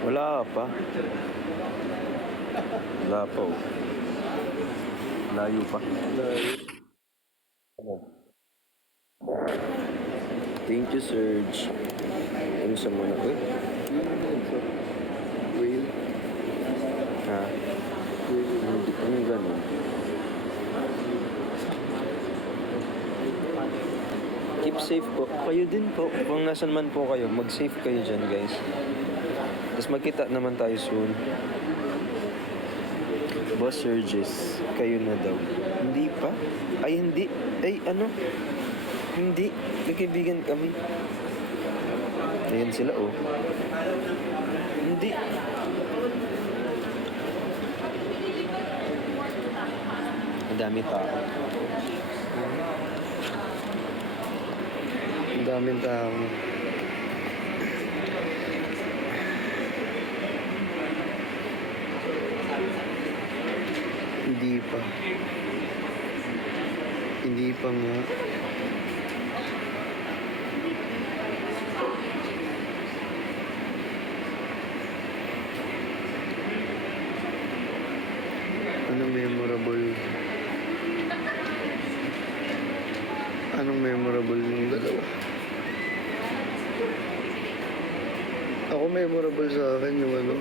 Wala pa. Wala pa oh. Layo pa. Thank you, Serge. Ano sa muna ko? Whale. Ha? Ano gano'n? Keep safe po. Kayo din po. Kung nasan man po kayo, mag-safe kayo dyan, guys. Tapos magkita naman tayo soon. Boss Serges, kayo na daw. Hindi pa? Ay, hindi. Ay, ano? Hindi. Nagkaibigan kami. Ayan sila, oh. Hindi. Ang dami tao. Ang daming tao. Hindi pa. Hindi pa nga. Anong memorable? Anong memorable yung dalawa? Ako memorable sa akin yung ano.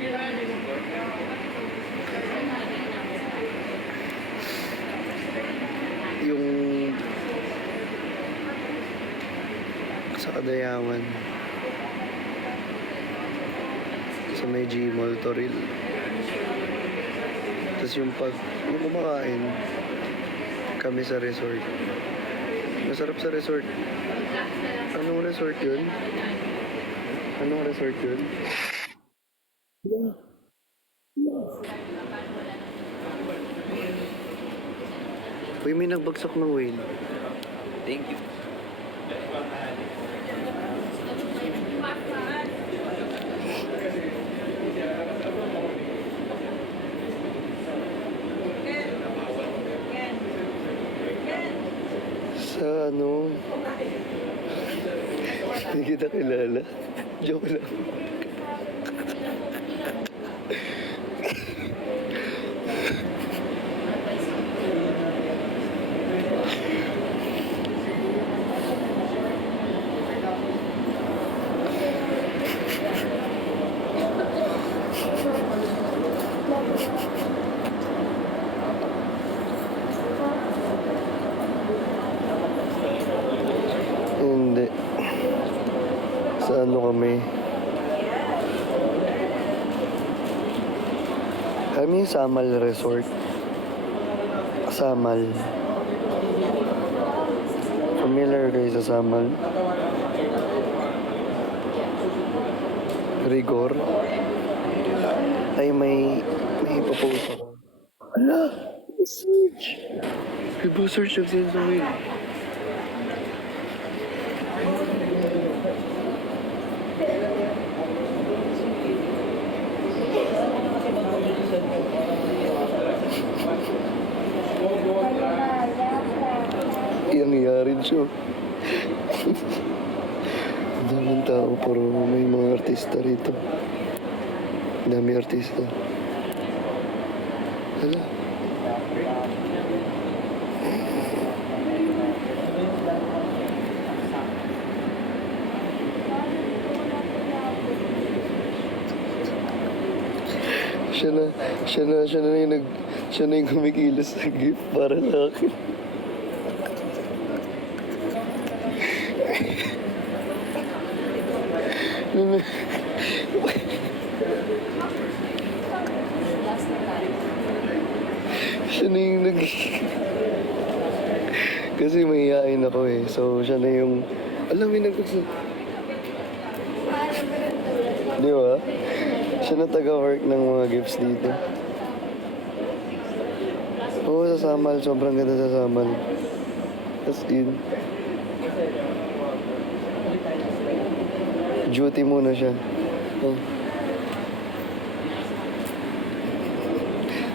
Yung sa Kadayawan. Sa may Gmall Toril. Tapos yung kumakain kami sa resort. Masarap sa resort. Anong resort yun? Anong resort yun? Uy, may nagbagsak ng whale. Thank you. Sa ano? Hindi kita kilala. Joke lang. Hindi. Sa ano kami? Kami Samal Resort. Samal. Familiar kayo sa Samal? Rigor. Ay, may ipapost ako. Ala! Search! May search nag-send sa akin. Yang yarin siya. Ang daming tao, pero may mga artista rito. Ang dami artista. Hala. Siya na yung kumikilos sa gift para sa akin. Siya na yung kasi mahihain ako eh. So, siya na yung alam mo yung di ba? Siya na taga-work ng mga gifts dito. Oo, sa Samal. Sobrang ganda sa Samal. Tapos yun. Duty muna siya. Oh.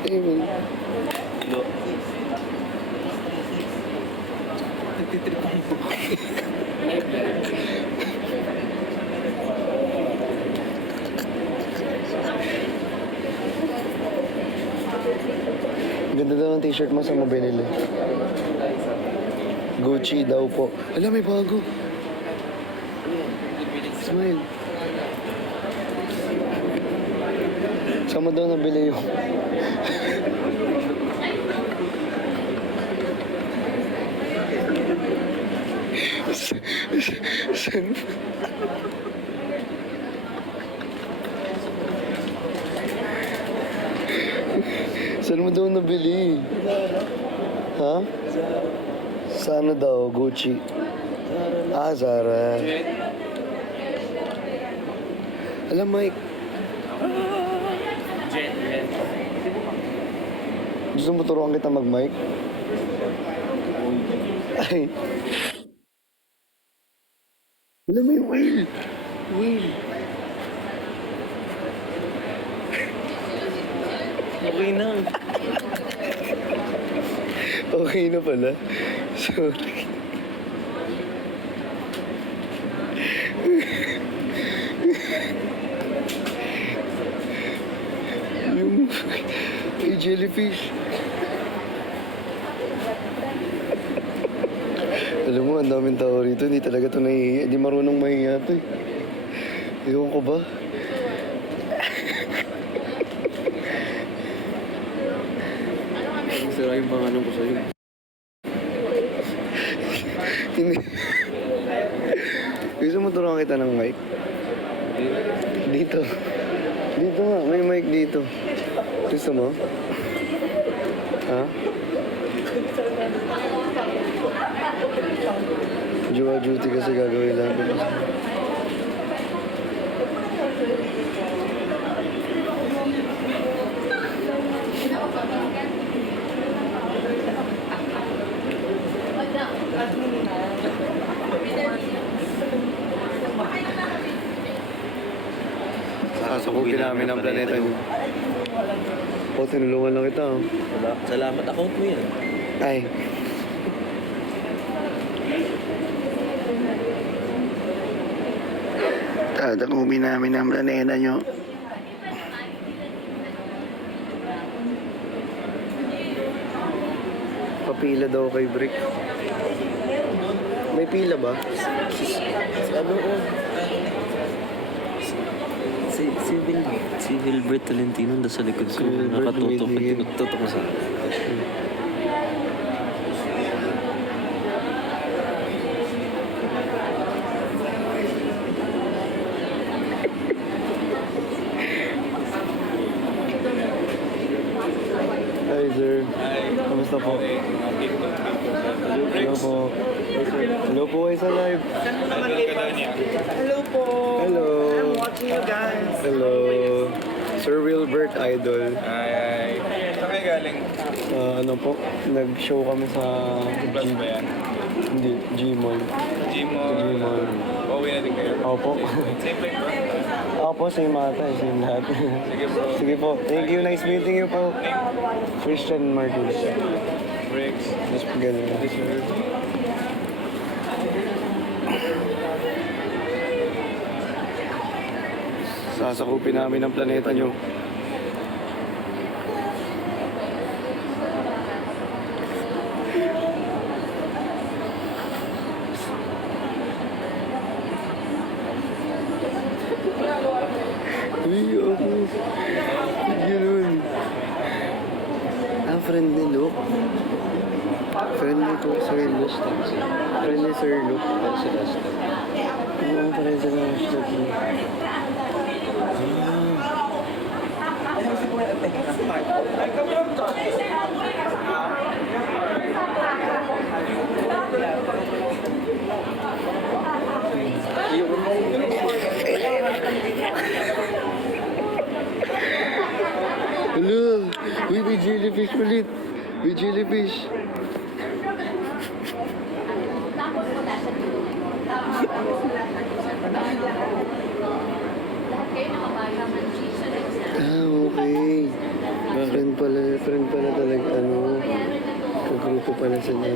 Ayun. No. Nagtitripang po. ganda daw ng t-shirt mo, sa mo binili? Gucci daw po. Alam, may bago. Smile. Saan mo daw nabili yung... Saan? Saan mo daw nabili? Ha? Sana daw, Gucci. Ah, Zara. Alam, Mike. Gusto mo turuan kita mag-mic? Ay. Alam mo yung whale. Whale. Okay na. Okay na pala. Sorry. Yung jellyfish. Alam mo, ang daming tao rito. Hindi talaga ito nahihiya. Hindi marunong mahihiya ito eh. Ewan ko ba? Sira yung pangalan ko sa'yo. Hindi. Gusto mo turuan kita ng mic? Dito. Dito nga, may mic dito. Gusto mo? Ha? Jowa duty kasi gagawin lang. Sasakupin namin ang planeta niyo. O, tinulungan lang kita. Oh. Salamat, account mo yan. Ay. Tatakupin namin ang planeta niyo. Papila daw kay Brick. May pila ba? Ano ko? Si Wilbert Tolentino nasa likod ko. Wilbert Nakatutok. Tolentino. Tutok mo sa akin. Hi, sir. Kamusta po? Hello po. Hello po kayo sa live. Hello po. Hello. I'm watching you guys. Hello. Sir Wilbert Idol. Ay. Saan kayo galing? Ano po, nag-show kami sa Plus ba yan? Hindi, Gmall. Gym mo? Sa Gmall. Pauwi na din kayo? Opo. Same place ba? Opo, same ata, same lahat. Sige bro. Sige po. Thank you. Nice meeting you po. Christian Marcos. Bricks. Mas ganun. Sasakupin namin ang planeta nyo. Uy, ako. Ganun. Ang friend ni Luke. Friend ni ko, Sir Luke. Friend ni Sir Luke. Pero si Lester. Oo, friend sila ng Luke. Hello! Uy, may jellyfish ulit! May jellyfish! Ah, okay. Friend pala talaga, ano, kagrupo pala sila.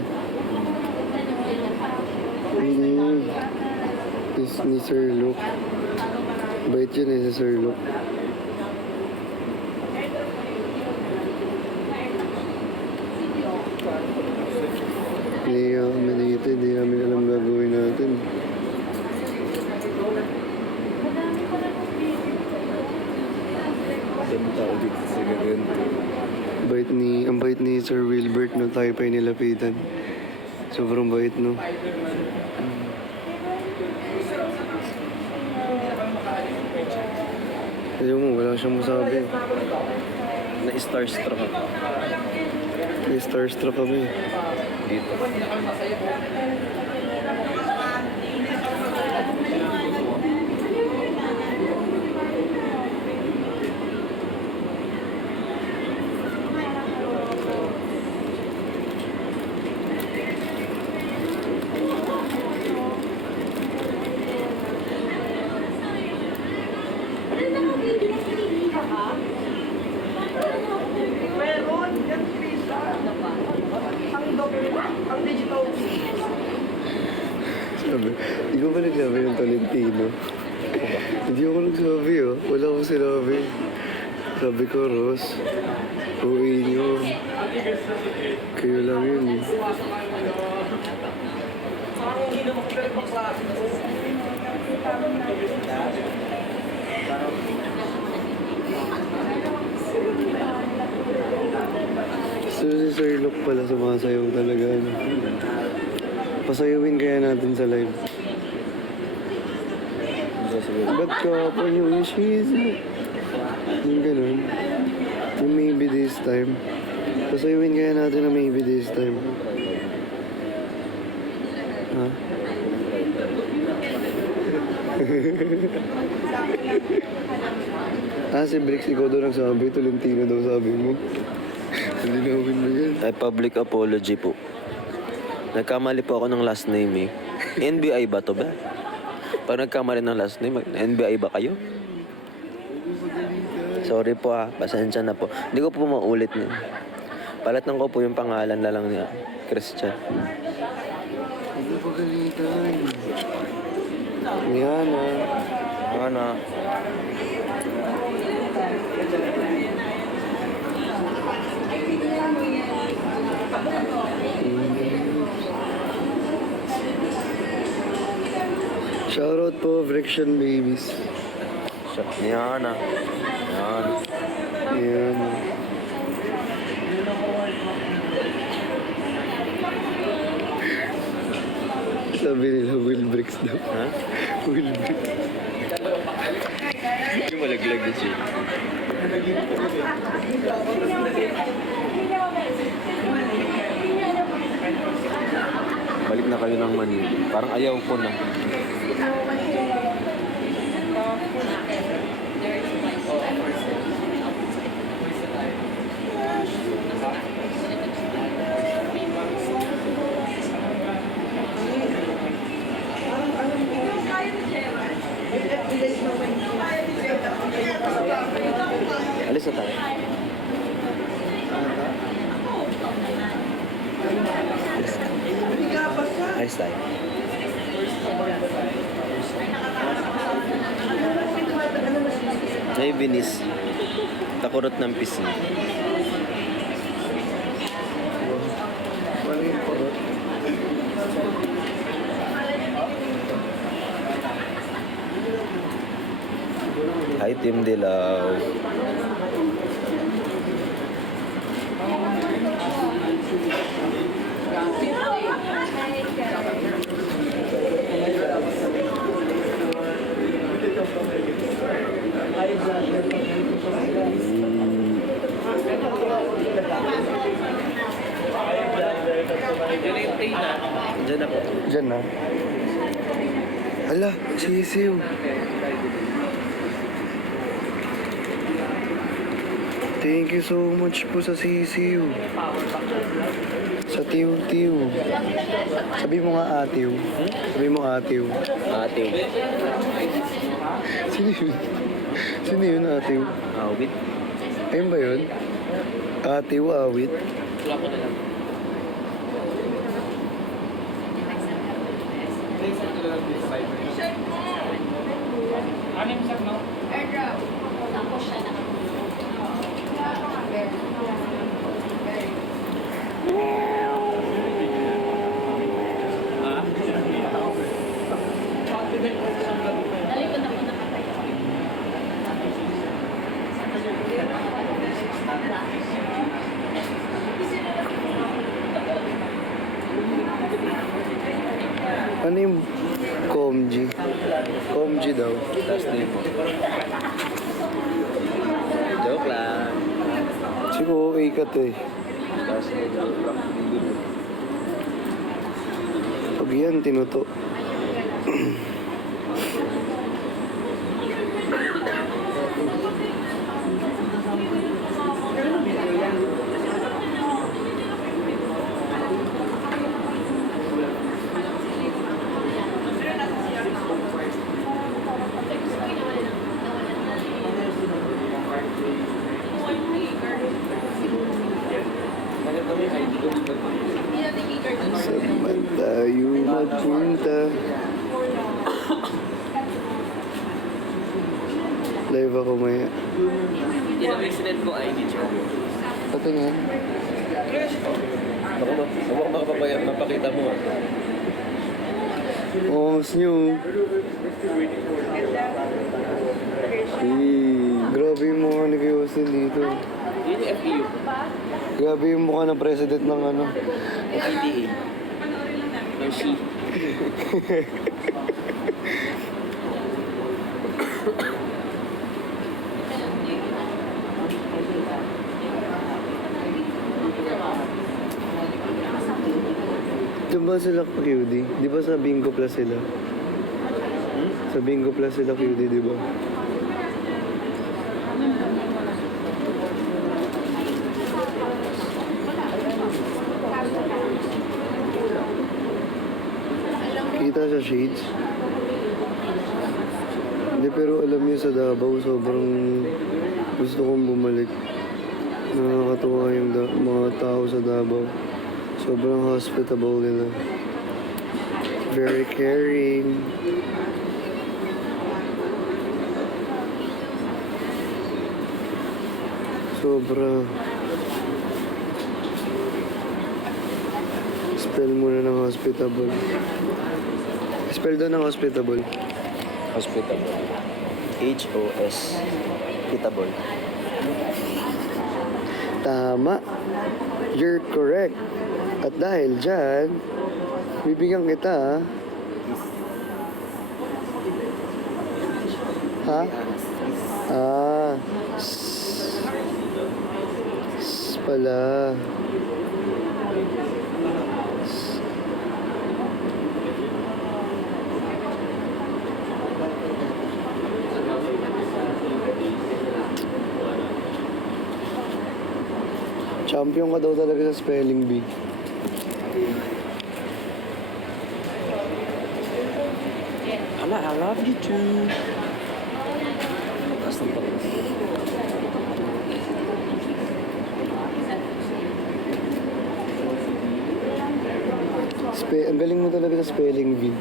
Ni Sir Luke. Bait yun eh, si Sir Luke. kami dito. Hindi namin alam gagawin natin. Dami tao dito sa gaganto. Ang bait ni Sir Wilbert, no? Tayo pa yung nilapitan. Sobrang bait, no? Ayaw mo, wala siyang masabi. Na-starstruck ako. May starstruck kami. Dito. Meron, yan Krisa. Ang digital. Sabi, hindi ko ba nagsabi ng Tolentino? Hindi ako nagsabi, oh. Wala akong sinabi. Sabi ko, Ross, uwi niyo. Kayo lang yun, eh. So si Sir Luke pala sumasayaw talaga, ano. Pasayawin kaya natin sa live. Ba't ka pa yung ishizu? Yung ganun. Yung maybe this time. Pasayawin kaya natin na maybe this time. Ha? Si Brix, ikaw daw nagsabi. Tolentino daw sabi mo. Hindi na mo yan. Ay, public apology po. Nagkamali po ako ng last name eh. NBI ba to ba? Pag nagkamali ng last name, NBI ba kayo? Sorry po pasensya na po. Hindi ko po maulit niya. Palatan ko po yung pangalan na lang niya. Christian. Huwag na pagalitan. Yan Ano? Shoutout po, Friction Babies. Yan ah. Yan. Yan. Sabi nila Will Bricks daw. Ha? Will Bricks. Yung malaglag na siya. Balik na kayo ng Manila. Parang ayaw ko na. Alis na tayo. Alis tayo. May binis. Takurot ng pisngi. Wala yung parot. Hi, Team Dilaw. Diyan ako. Diyan na. Ala, sisiw. Thank you so much po sa sisiw. Sa tiw-tiw. Sabi mo nga atiw. Sabi mo atiw. Ate. Sino yun? Sino yun atiw? Awit. Ayun ba yun? Atiw, awit. Ano yung Comgy? Comgy daw. Last name mo. Joke lang. Siguro okay ka to eh. Last name, joke lang. Hindi mo. Pag yan, tinuto. Saan ba tayo magpunta? Live ako maya. Yan ang accident ko ID check. Patingin. Ako mapakita mo. Ongs nyo. Grabe yung mukha ni Kuya Austin dito. Yun yung FPU. Grabe yung mukha ng president ng ano. IDA. Ng C. Diyan ba sila QD? Di ba sa Bingo Plus sila? Sa Bingo Plus sila QD, di ba? Kita sa shades? Hindi, pero alam niyo sa Davao, sobrang gusto kong bumalik. Nakakatuwa yung mga tao sa Davao. Sobrang hospitable nila. Very caring. Sobra. Spell muna ng hospitable. Spell doon ng hospitable. Hospitable. H-O-S. Pitable. Tama. You're correct. At dahil dyan, bibigyan kita, ha? Ah. Pala. Champion ka daw talaga sa spelling bee. Hala, I love you too. Taas ng pag- Ang galing mo talaga sa spelling bee.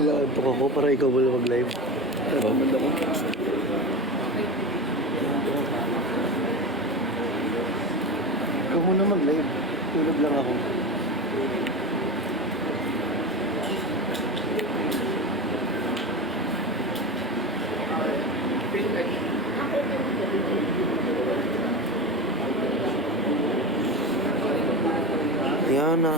Ilaantok ako para ikaw wala mag-live. Tamad ako. Ikaw muna mag-live. Tulog lang ako. Yan na.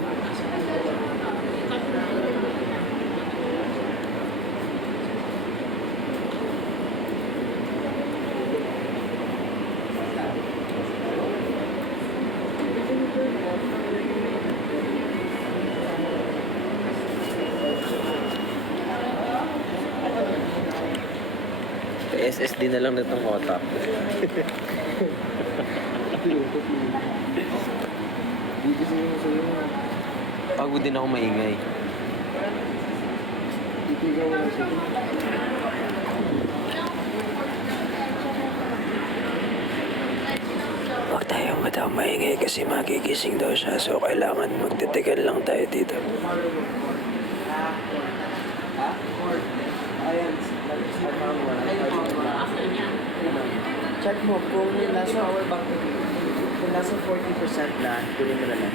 SSD na lang nitong otak. Pagod din ako maingay. Huwag tayong maingay kasi magigising daw siya. So, kailangan magtitigan lang tayo dito. Check mo kung nasa 40% na, kunin mo na lang.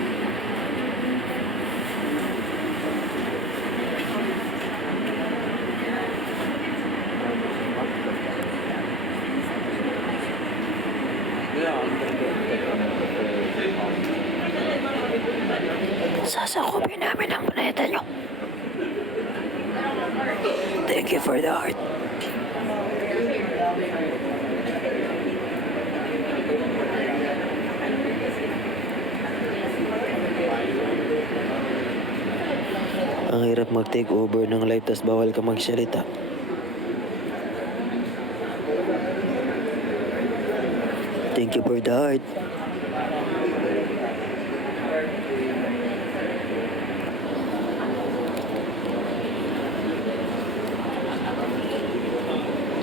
Sasakupin namin ang planeta nyo. Thank you for the heart. Ang hirap mag-take over ng life tas bawal ka magsalita. Thank you for the heart.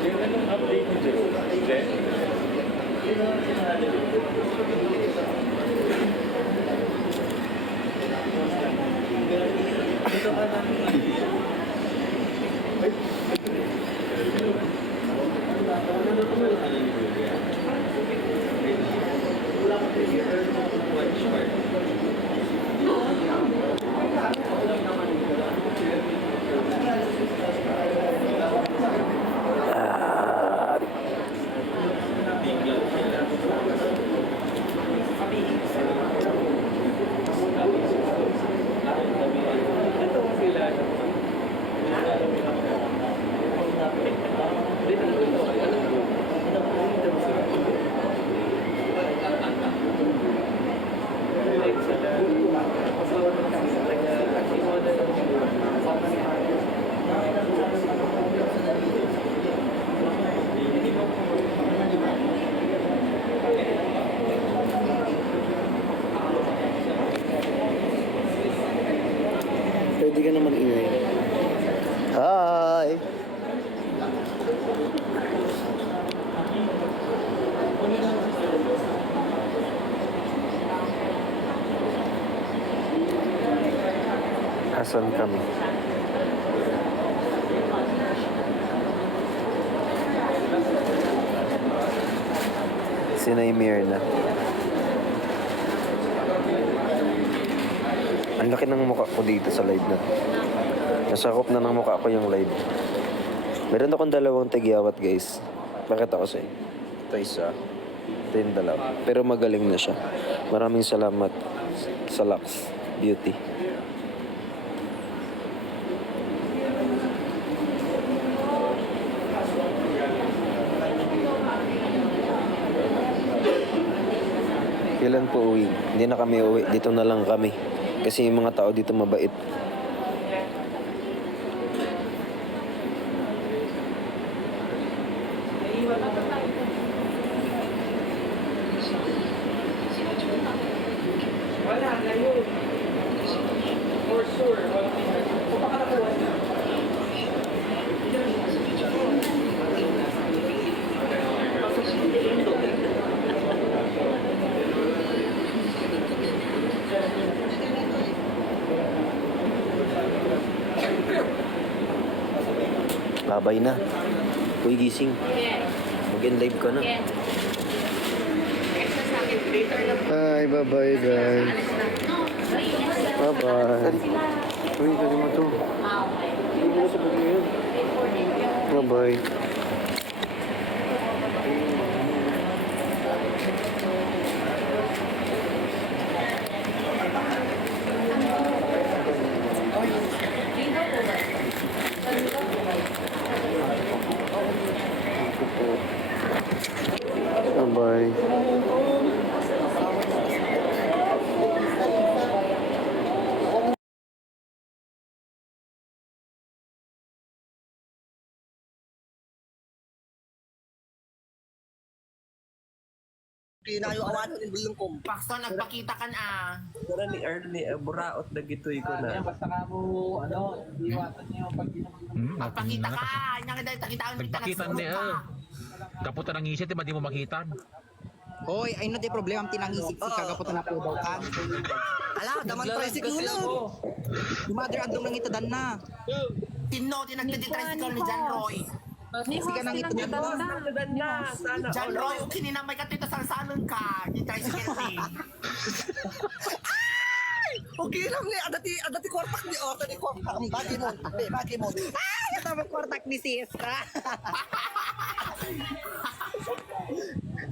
Yung anong update ni Joe? Jen? Pwede ka naman ingay. Hi! Asan kami? Sinay Mirna. Ang laki ng mukha ko dito sa live na to. Nasakop na ng mukha ko yung live. Meron akong dalawang tagyawat guys. Pakita ko sa'yo. Ito isa. Ito yung dalawa. Pero magaling na siya. Maraming salamat sa Lux Beauty. Kailan po uwi? Hindi na kami uwi. Dito na lang kami. Kasi yung mga tao dito mabait. Wala na yun. For sure. Kung baka nakuha niya. Babay na. Uy, gising. Mag-end live ka na. Hi, bye-bye guys. Bye-bye. Uy, dali mo to. Bye-bye. Bye-bye. Pinayuawan ng bulong ko. Pakso, nagpakita ka na. Tara ni Early, buraot na gitoy ko na. Basta ka mo, iwasan niyo pag Magpakita ka. Nang dahil takitaan kita Nagpakitan nagsuot niya. ka. Kaputa ng isip, di ba di mo makitan? Hoy, ay no di problema tinangisip si kagaputan na po daw kan. Ala, daman tricycle na. Di mother andong nang itadan na. Tino, tinagtiti-tricycle ni John Roy. Sige nang ito yan. Diyan, Roy, kung kininamay ka dito sa salon ka. Yung tricycle ni. Okay lang ni adati kortak ni Ota ni kortak. Bagi mo. Ay, ito mo kortak ni sis.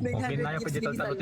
Okay na yung digital